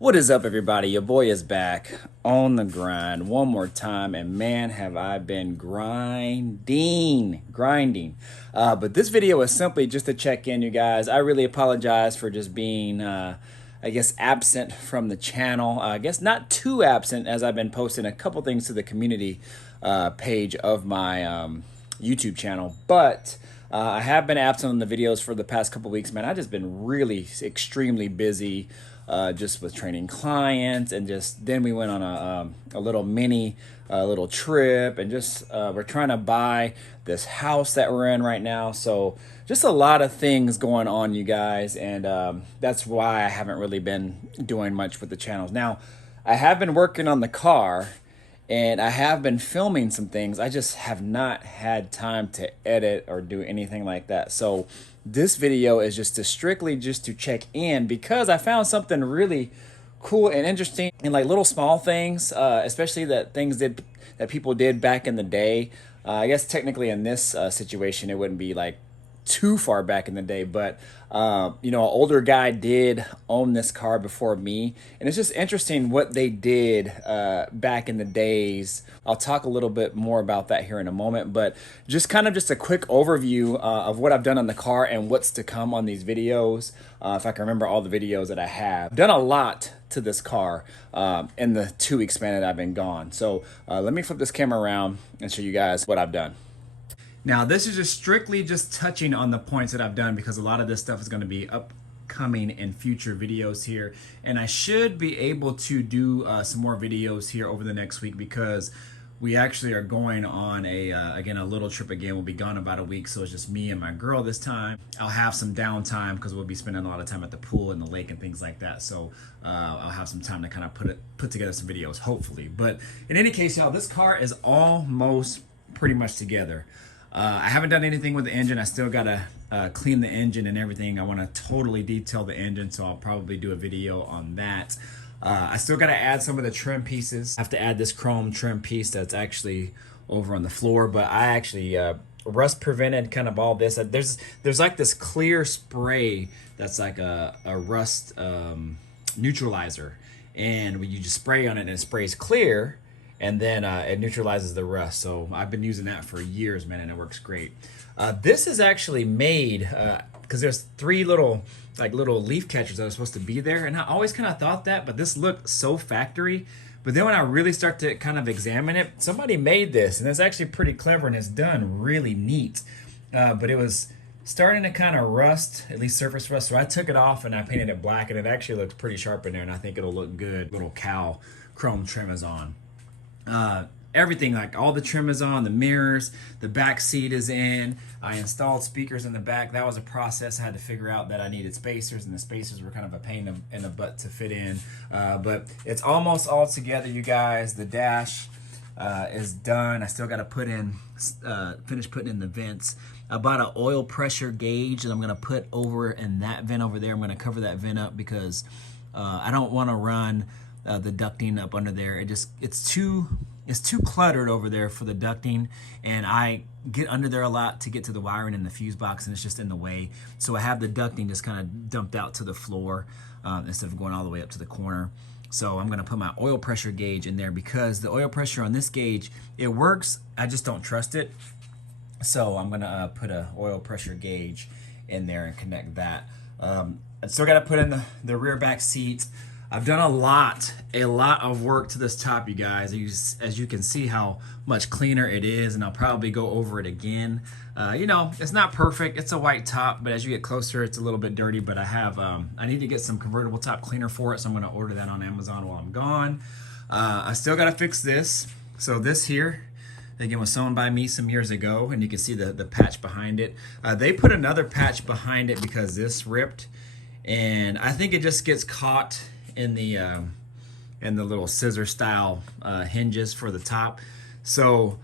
What is up, everybody? Your boy is back on the grind one more time, and man, have I been grinding. But this video is simply just to check in, you guys. I really apologize for just being, I guess, absent from the channel. I guess not too absent, as I've been posting a couple things to the community page of my YouTube channel, but I have been absent on the videos for the past couple weeks, man. I've just been really extremely busy, just with training clients, and just then we went on a little mini little trip, and just we're trying to buy this house that we're in right now. So just a lot of things going on, you guys, and that's why I haven't really been doing much with the channels. Now, I have been working on the car, and I have been filming some things. I just have not had time to edit or do anything like that. So this video is just to strictly just to check in, because I found something really cool and interesting, and like little small things, especially that people did back in the day. I guess technically in this situation, it wouldn't be like too far back in the day, but you know, an older guy did own this car before me, and it's just interesting what they did back in the days. I'll talk a little bit more about that here in a moment, but just kind of just a quick overview of what I've done on the car and what's to come on these videos. If I can remember all the videos that I have. I've done a lot to this car in the 2 weeks span that I've been gone. So let me flip this camera around and show you guys what I've done. Now, this is just strictly just touching on the points that I've done, because a lot of this stuff is going to be upcoming in future videos here. And I should be able to do some more videos here over the next week, because we actually are going on again, a little trip again. We'll be gone about a week, so it's just me and my girl this time. I'll have some downtime because we'll be spending a lot of time at the pool and the lake and things like that. So I'll have some time to kind of put together some videos, hopefully. But in any case, y'all, this car is almost pretty much together. I haven't done anything with the engine. I still gotta clean the engine and everything. I want to totally detail the engine, so I'll probably do a video on that. I still gotta add some of the trim pieces. I have to add this chrome trim piece that's actually over on the floor, but I actually rust prevented kind of all this. There's like this clear spray that's like a rust neutralizer, and when you just spray on it and it sprays clear, and then it neutralizes the rust. So I've been using that for years, man, and it works great. This is actually made because there's three little leaf catchers that are supposed to be there, and I always kind of thought that, but this looked so factory. But then when I really start to kind of examine it, somebody made this, and it's actually pretty clever, and it's done really neat. But it was starting to kind of rust, at least surface rust, so I took it off and I painted it black, and it actually looks pretty sharp in there, and I think it'll look good. Little cow chrome trim is on. Everything, like all the trim is on, the mirrors, the back seat is in. I installed speakers in the back. That was a process. I had to figure out that I needed spacers, and the spacers were kind of a pain in the butt to fit in. But it's almost all together, you guys. The dash is done. I still got to finish putting in the vents. I bought an oil pressure gauge that I'm going to put over in that vent over there. I'm going to cover that vent up because I don't want to run the ducting up under there. It's too cluttered over there for the ducting, and I get under there a lot to get to the wiring in the fuse box, and it's just in the way. So I have the ducting just kind of dumped out to the floor instead of going all the way up to the corner. So I'm going to put my oil pressure gauge in there, because the oil pressure on this gauge, it works, I just don't trust it. So I'm going to put a oil pressure gauge in there and connect that. I still got to put in the rear back seat. I've done a lot of work to this top, you guys. As you can see how much cleaner it is, and I'll probably go over it again. You know, it's not perfect. It's a white top, but as you get closer, it's a little bit dirty. But I need to get some convertible top cleaner for it, so I'm going to order that on Amazon while I'm gone. I still got to fix this. So this here, again, was sewn by me some years ago, and you can see the patch behind it. They put another patch behind it because this ripped, and I think it just gets caught in the little scissor style hinges for the top. So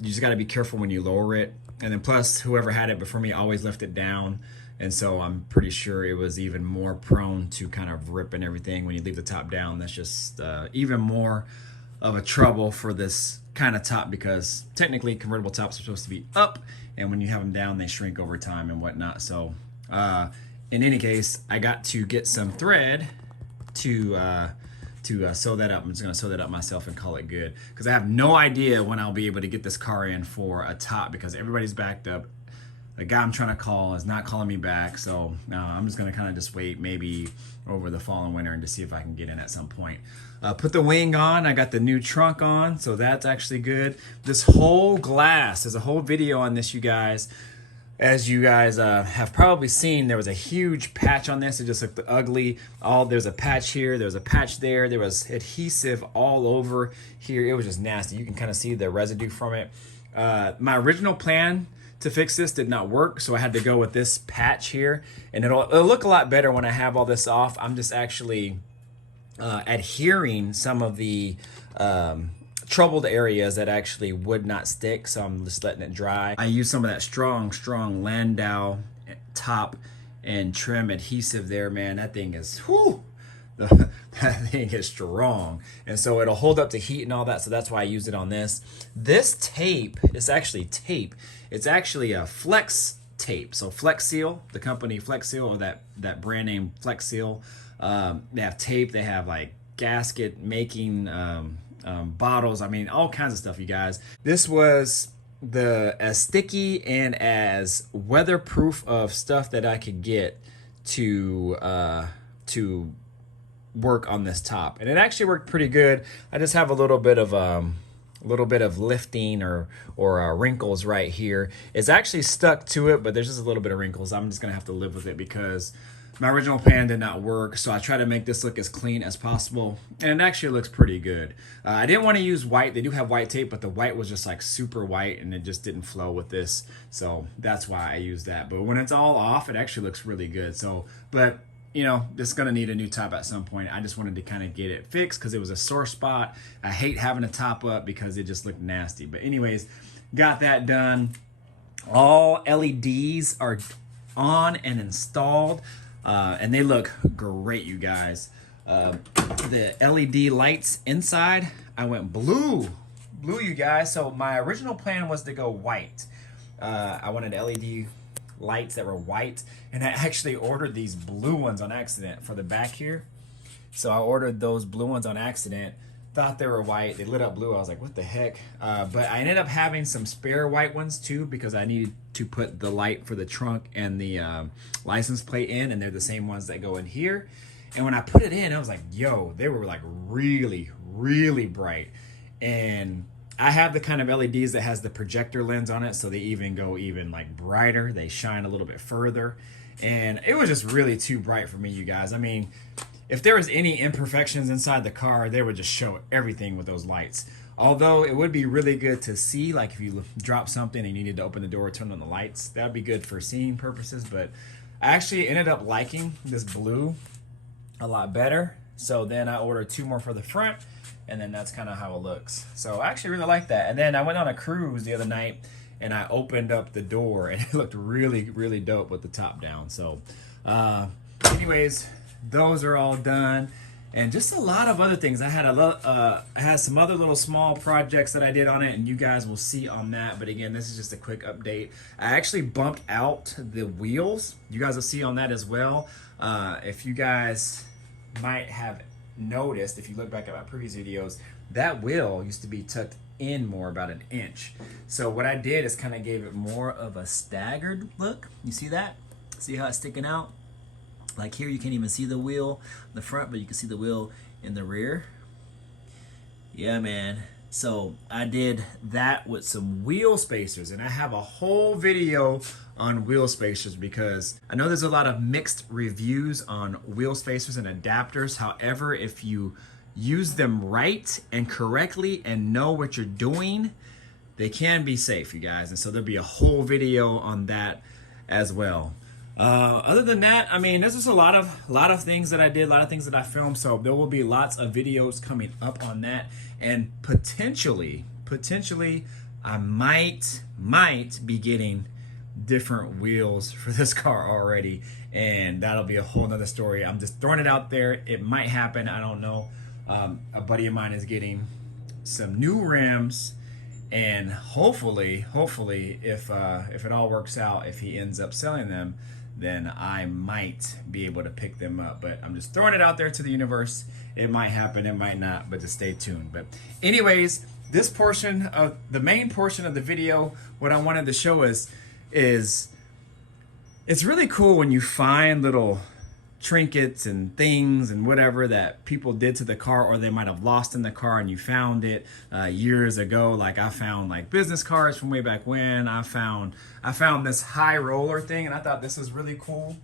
you just got to be careful when you lower it. And then plus, whoever had it before me always left it down, and so I'm pretty sure it was even more prone to kind of rip and everything when you leave the top down. That's just even more of a trouble for this kind of top, because technically convertible tops are supposed to be up, and when you have them down, they shrink over time and whatnot. So in any case, I got to get some thread to sew that up. I'm just gonna sew that up myself and call it good, because I have no idea when I'll be able to get this car in for a top, because everybody's backed up. The guy I'm trying to call is not calling me back, so I'm just gonna kind of just wait maybe over the fall and winter and to see if I can get in at some point. Put the wing on. I got the new trunk on, so that's actually good. This whole glass, there's a whole video on this, you guys. As you guys have probably seen, there was a huge patch on this. It just looked ugly. There's a patch here, there's a patch there. There was adhesive all over here. It was just nasty. You can kind of see the residue from it. My original plan to fix this did not work, so I had to go with this patch here. And it'll look a lot better when I have all this off. I'm just actually adhering some of the troubled areas that actually would not stick, so I'm just letting it dry. I use some of that strong Landau top and trim adhesive there, man. That thing is, whew, that thing is strong, and so it'll hold up to heat and all that, so that's why I use it on this. This tape is actually tape. It's actually a Flex tape, so Flex Seal, the company Flex Seal, or that brand name Flex Seal, they have tape, they have like gasket making bottles, I mean all kinds of stuff, you guys. This was as sticky and as weatherproof of stuff that I could get to work on this top, and it actually worked pretty good. I just have a little bit of lifting or wrinkles right here. It's actually stuck to it, but there's just a little bit of wrinkles. I'm just gonna have to live with it because my original plan did not work, so I try to make this look as clean as possible, and it actually looks pretty good. I didn't want to use white. They do have white tape, but the white was just like super white, and it just didn't flow with this, so that's why I used that. But when it's all off, it actually looks really good. So, but you know, it's gonna need a new top at some point. I just wanted to kind of get it fixed because it was a sore spot. I hate having a top up because it just looked nasty. But anyways, got that done. All LEDs are on and installed. And they look great, you guys. The LED lights inside, I went blue, you guys. So my original plan was to go white. I wanted LED lights that were white, and I actually ordered these blue ones on accident for the back here. So I ordered those blue ones on accident, thought they were white, they lit up blue. I was like, what the heck? But I ended up having some spare white ones too, because I needed to put the light for the trunk and the license plate in, and they're the same ones that go in here. And when I put it in, I was like, yo, they were like really bright. And I have the kind of LEDs that has the projector lens on it, so they even go like brighter. They shine a little bit further, and it was just really too bright for me, you guys. I mean, if there was any imperfections inside the car, they would just show everything with those lights. Although it would be really good to see, like if you drop something and you needed to open the door, turn on the lights, that would be good for seeing purposes. But I actually ended up liking this blue a lot better. So then I ordered 2 more for the front, and then that's kind of how it looks. So I actually really like that. And then I went on a cruise the other night, and I opened up the door, and it looked really dope with the top down. So anyways, those are all done, and just a lot of other things. I had some other little small projects that I did on it, and you guys will see on that. But again, this is just a quick update. I actually bumped out the wheels. You guys will see on that as well. If you guys might have noticed, if you look back at my previous videos, that wheel used to be tucked in more, about 1 inch. So what I did is kind of gave it more of a staggered look. You see that? See how it's sticking out? Like here, you can't even see the wheel in the front, but you can see the wheel in the rear. Yeah, man. So I did that with some wheel spacers, and I have a whole video on wheel spacers because I know there's a lot of mixed reviews on wheel spacers and adapters. However, if you use them right and correctly and know what you're doing, they can be safe, you guys. And so there'll be a whole video on that as well. Other than that, I mean, there's just a lot of things that I did, a lot of things that I filmed. So there will be lots of videos coming up on that, and potentially, I might be getting different wheels for this car already, and that'll be a whole nother story. I'm just throwing it out there. It might happen. I don't know. A buddy of mine is getting some new rims, and hopefully, if it all works out, if he ends up selling them, then I might be able to pick them up. But I'm just throwing it out there to the universe. It might happen, it might not, but just stay tuned. But anyways, this portion of the main portion of the video, what I wanted to show is it's really cool when you find little trinkets and things and whatever that people did to the car, or they might have lost in the car and you found it years ago. Like I found like business cards from way back when. I found this high roller thing, and I thought this was really cool.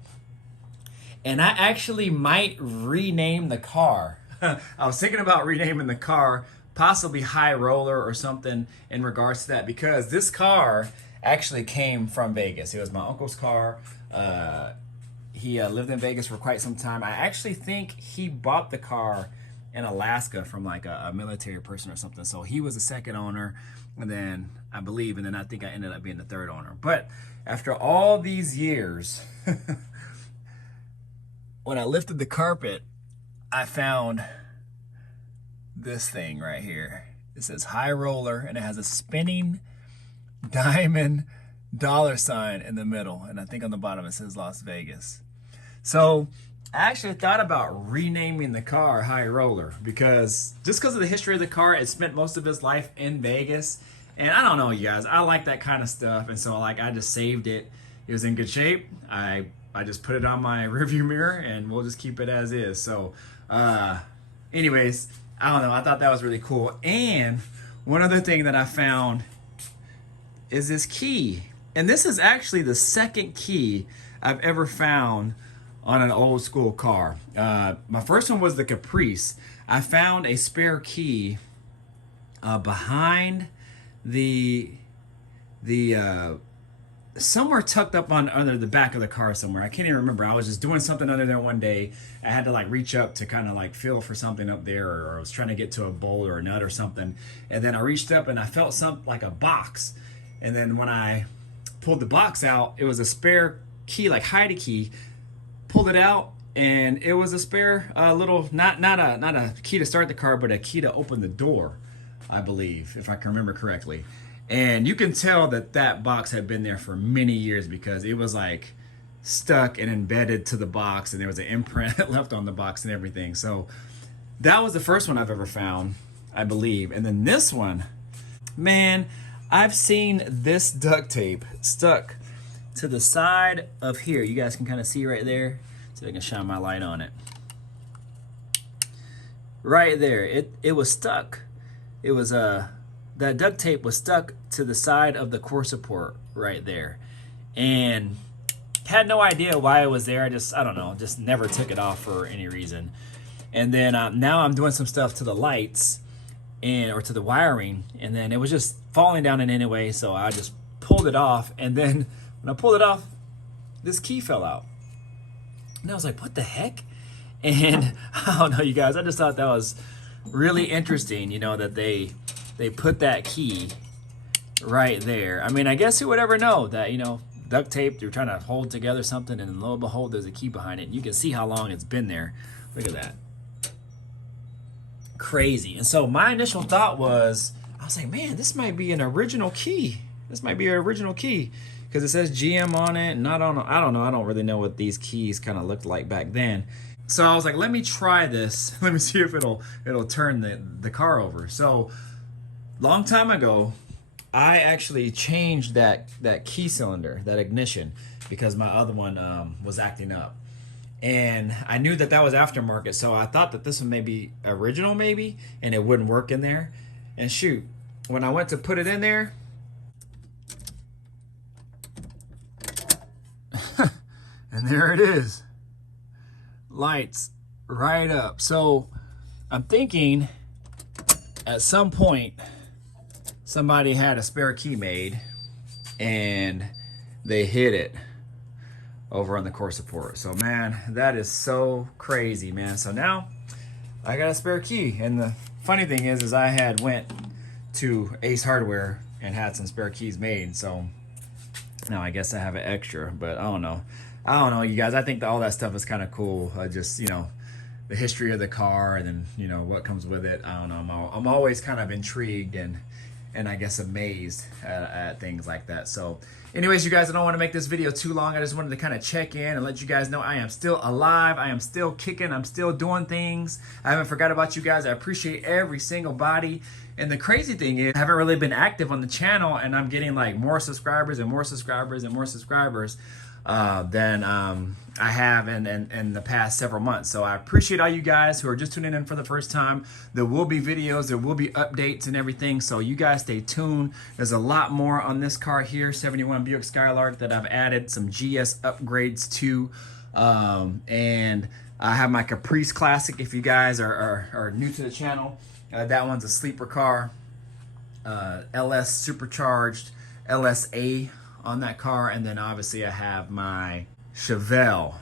And I actually might rename the car. I was thinking about renaming the car, possibly High Roller or something in regards to that, because this car actually came from Vegas. It was my uncle's car. He lived in Vegas for quite some time. I actually think he bought the car in Alaska from like a military person or something. So he was the second owner, and then I think I ended up being the third owner. But after all these years, when I lifted the carpet, I found this thing right here. It says High Roller, and it has a spinning diamond $sign in the middle, and I think on the bottom it says Las Vegas. So I actually thought about renaming the car High Roller, because of the history of the car. It spent most of its life in Vegas, and I don't know, you guys, I like that kind of stuff, and so like I just saved it. It was in good shape. I just put it on my rearview mirror, and we'll just keep it as is. So anyways, I don't know, I thought that was really cool. And one other thing that I found is this key. And this is actually the second key I've ever found on an old school car. My first one was the Caprice. I found a spare key behind the somewhere tucked up under the back of the car somewhere. I can't even remember. I was just doing something under there one day. I had to like reach up to kind of like feel for something up there, or I was trying to get to a bolt or a nut or something. And then I reached up and I felt something like a box. And then when I pulled the box out, it was a spare key, like hide key. Pulled it out, and it was a spare little, not a key to start the car, but a key to open the door, I believe, if I can remember correctly. And you can tell that box had been there for many years, because it was like stuck and embedded to the box, and there was an imprint left on the box and everything. So that was the first one I've ever found, I believe. And then this one, man, I've seen this duct tape stuck to the side of here. You guys can kind of see right there. See if I can shine my light on it. Right there, it was stuck. It was that duct tape was stuck to the side of the core support right there, and had no idea why it was there. I don't know, just never took it off for any reason. And then now I'm doing some stuff to the lights or to the wiring, and then it was just falling down in any way, so I just pulled it off. And then when I pulled it off, this key fell out. And I was like, what the heck? And I don't know, you guys, I just thought that was really interesting, that they put that key right there. I mean, I guess who would ever know that, duct tape, you're trying to hold together something, and lo and behold, there's a key behind it. And you can see how long it's been there. Look at that. Crazy. And so my initial thought was, I was like, man, this might be an original key. This might be an original key, because it says GM on it, and I don't know. I don't really know what these keys kind of looked like back then. So I was like, let me try this. Let me see if it'll turn the car over. So long time ago, I actually changed that key cylinder, that ignition, because my other one was acting up. And I knew that was aftermarket, so I thought that this one may be original, maybe, and it wouldn't work in there. And shoot, when I went to put it in there, and there it is. Lights right up. So I'm thinking at some point somebody had a spare key made and they hid it over on the core support. So man, that is so crazy, man. So now I got a spare key. And the funny thing is I had went to Ace Hardware and had some spare keys made. So now I guess I have an extra, but I don't know, you guys. I think that all that stuff is kind of cool. Just, the history of the car, and then, what comes with it. I don't know. I'm always kind of intrigued and and I guess amazed at things like that. So anyways, you guys, I don't want to make this video too long. I just wanted to kind of check in and let you guys know I am still alive. I am still kicking. I'm still doing things. I haven't forgot about you guys. I appreciate every single body. And the crazy thing is, I haven't really been active on the channel, and I'm getting like more subscribers and more subscribers and more subscribers than I have in the past several months. So I appreciate all you guys who are just tuning in for the first time. There will be videos, there will be updates and everything, so you guys stay tuned. There's a lot more on this car here, 71 Buick Skylark, that I've added some GS upgrades to. And I have my Caprice Classic if you guys are new to the channel. That one's a sleeper car. LS supercharged LSA on that car. And then obviously I have my Chevelle.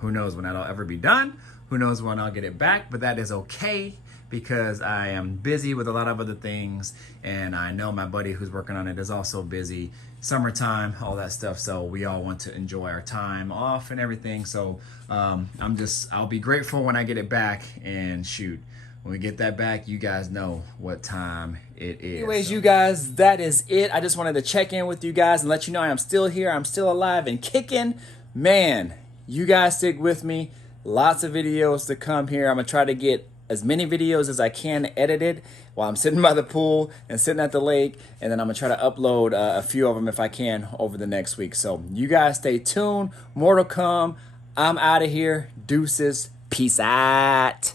Who knows when that'll ever be done? Who knows when I'll get it back? But that is okay, because I am busy with a lot of other things, and I know my buddy who's working on it is also busy. Summertime, all that stuff, so we all want to enjoy our time off and everything. So I'll be grateful when I get it back, and shoot, when we get that back, you guys know what time it is. Anyways, you guys, that is it. I just wanted to check in with you guys and let you know I am still here. I'm still alive and kicking. Man, you guys stick with me. Lots of videos to come here. I'm going to try to get as many videos as I can edited while I'm sitting by the pool and sitting at the lake. And then I'm going to try to upload a few of them if I can over the next week. So you guys stay tuned. More to come. I'm out of here. Deuces. Peace out.